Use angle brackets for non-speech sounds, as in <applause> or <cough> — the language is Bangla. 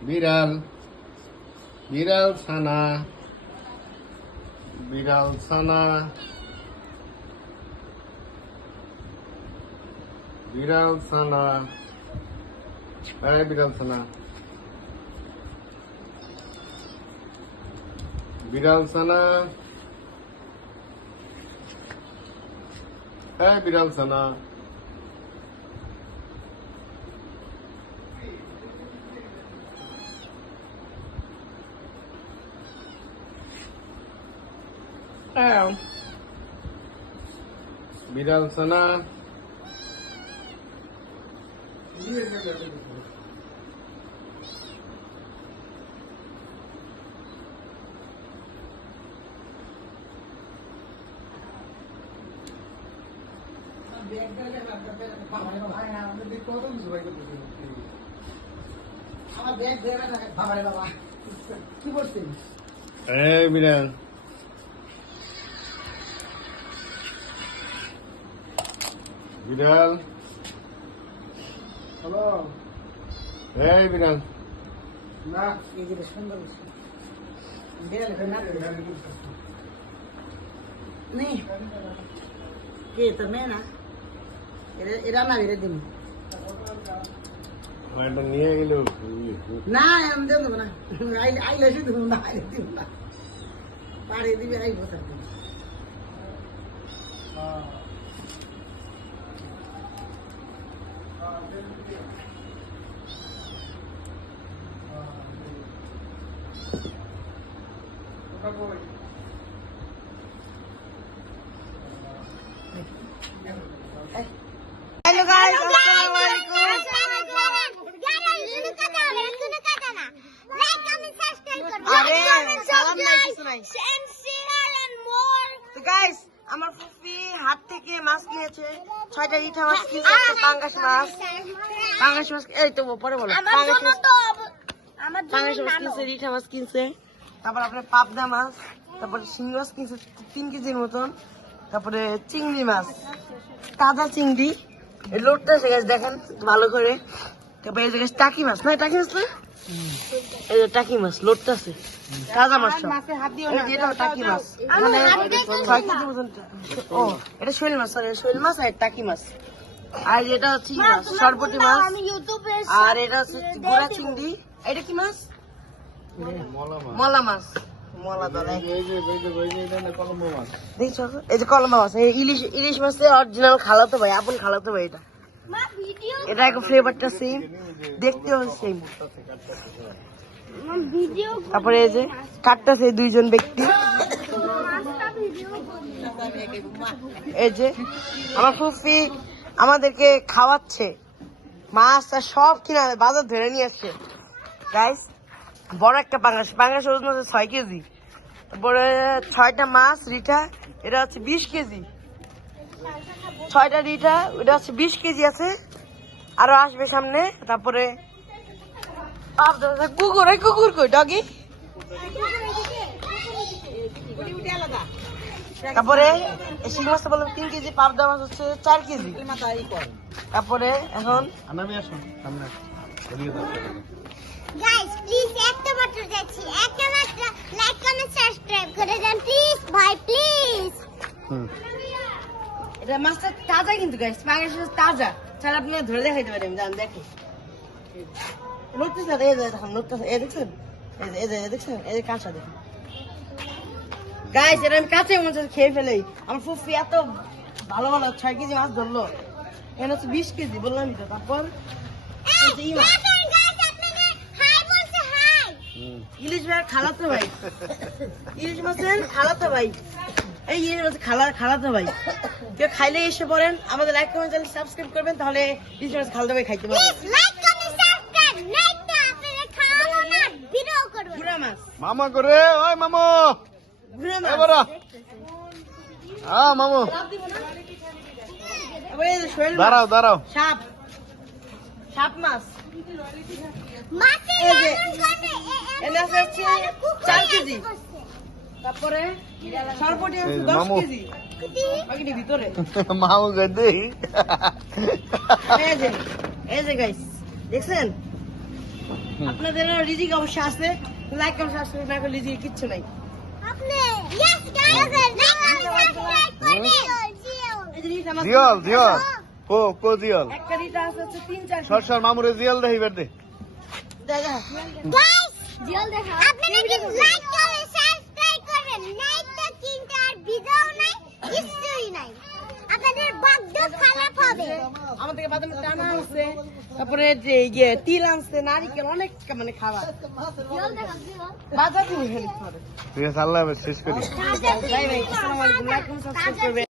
বিড়াল বিড়াল ছানা বিড়াল ছানা বিড়াল ছানা এই বিড়াল ছানা বিড়াল ছানা এই বিড়াল ছানা বিড়াল ছানা আমার ব্যাগ ধরে না বাবা। কি করছিস? এই বিড়াল। বিড়াল। হ্যালো। এই বিড়াল। না এই যে সুন্দর বেল না? নেই কে তো মেয়ে। না? এরা এরা না বেড়ে দিন এটা নিয়ে গেল। না আমি দেবো না আইলে শুধু না আইলে দিব না। পাড়ে দিবে আইবো থাকবে গাইস আসসালামু আলাইকুম আরে, সালাম নাই, কিছু নাই। তো গাইস আমার ফুফি হাত থেকে মাছ কিনেছে ছয়টা ইঠা মাছ কিনছে একটা পাঙ্গাস মাছ। পাঙ্গাস মাছ এই তো পরে বলো। পাঙ্গাস মাছ পাঙ্গাস মাছ কিনছে রিঠা মাছ কিনছে। তারপর আপনার পাবদা মাছ তারপরে শিং মাছ কিনছে তিন কেজির মতন। তারপরে চিংড়ি মাছ তাজা চিংড়ি। এই লোডটা গাছ দেখেন ভালো করে। তারপরে এই জায়গায় টাকি মাছ না টাকি মাছ না এই যে টাকি মাছ লোডটা আছে তাজা মাছ এটাও টাকি মাছ মানে ছয় কেজি মতন ও এটা শৈল মাছ সরি শৈল মাছ আর টাকি মাছ আর এটা হচ্ছে মাছ সরপটি মাছ আর এটা হচ্ছে গোড়া চিংড়ি এটা কি মাছ মলা মাছ দেখছ এই যে কলম্বা মাছ এই ইলিশ ইলিশ মাছের অরিজিনাল খালাতো ভাই আপন খালাতো ভাই এটা এটা একটা ফ্লেভারটা সেম দেখতেও সেম তারপরে এই যে কাটতেছে দুইজন ব্যক্তি। এই যে, আমার ফুফি আমাদেরকে খাওয়াচ্ছে। মাছ আর সব কিনে বাজার ধরে নিয়ে আসছে। গাইস বড় একটা পাঙ্গাস পাঙ্গাস ওজন হচ্ছে ছয় কেজি। তারপরে ছয়টা মাছ, রিঠা, এটা হচ্ছে বিশ কেজি। ছয়টা রিঠা ওটা হচ্ছে বিশ কেজি আছে আরও আসবে সামনে তারপরে কুকুর এই কুকুর কই ডগি তারপরে এই শিং মাছটা বললাম তিন কেজি পাবদা মাছ হচ্ছে চার কেজি তারপরে এখন আমি আসুন সামনে আসুন। এদিকে যাচ্ছে দেখুন। গাইস প্লিজ একটা মাত্র যাচ্ছি একটা মাত্র লাইক কমেন্ট সাবস্ক্রাইব করে দেন প্লিজ ভাই প্লিজ হুম। এটা মাছটা তাজা কিন্তু গাইস পাঙ্গাস তাজা। ছাড়া আপনি ধরে দেখাইতে পারেন জান দেখে। লড়তেছে না, এই দেখুন লড়তেছে এই দেখছেন? এই যে- দেখছেন? এই যে কাঁচা দেখুন। আমি কাঁচা মনে খেয়ে ফেলেই। আমার ফুফি এত ভালো ভালো ছয় কেজি মাছ ধরলো। এখানে হচ্ছে বিশ কেজি বললামই তো। তারপর ইলিশ ভাই খালাতো ভাই। ইলিশ মাছের খালাতো ভাই। এই ইলিশ মাছের খালা খালাতো ভাই। কেউ খাইলে এসে পড়েন। আমাদের লাইক কমেন্ট চ্যানেল সাবস্ক্রাইব করবেন তাহলে ইলিশ মাছ খালাতো ভাই খাইতে পারবেন। মাছ। মামা করে ওই মামু। মাছ। হ্যাঁ মামু। মাছ, দাঁড়াও দাঁড়াও। সাপ। সাপ মাছ। করে এনে আছে চার কেজি। তারপরে সরপটি আছে দশ মামু। কেজি। বাকিটি ভিতরে। <laughs> মামু গদি। এই যে এই যে গাইস দেখছেন? আপনাদের রিজিক অবশ্যই আছে। লাইক কমেন্ট সাবস্ক্রাইব না করলে রিজিক কিচ্ছু নাই। আপনি yes guys like comment subscribe করবেন এই যে রিঠা মাছ জিয়ল জিয়ল। কো কো জিয়ল। একটা রিঠা আছে তিন চার সর সর মামুরে জিয়ল দেই বের দে। দেখা। জিওল দেখা আপনারা কি লাইক করে সাবস্ক্রাইব করবেন নাই তো কিন্তু আর ভিডিও নাই কিছুই নাই। আপনাদের ভাগ্য খারাপ হবে। আমার থেকে বাদাম টানা আনছে তারপরে যে ইয়ে তিল আনছে নারিকেল অনেক মানে খাবার। জিওল দেখা বাজার করে। ঠিক আছে আল্লাহ শেষ করি। আসসালামু আলাইকুম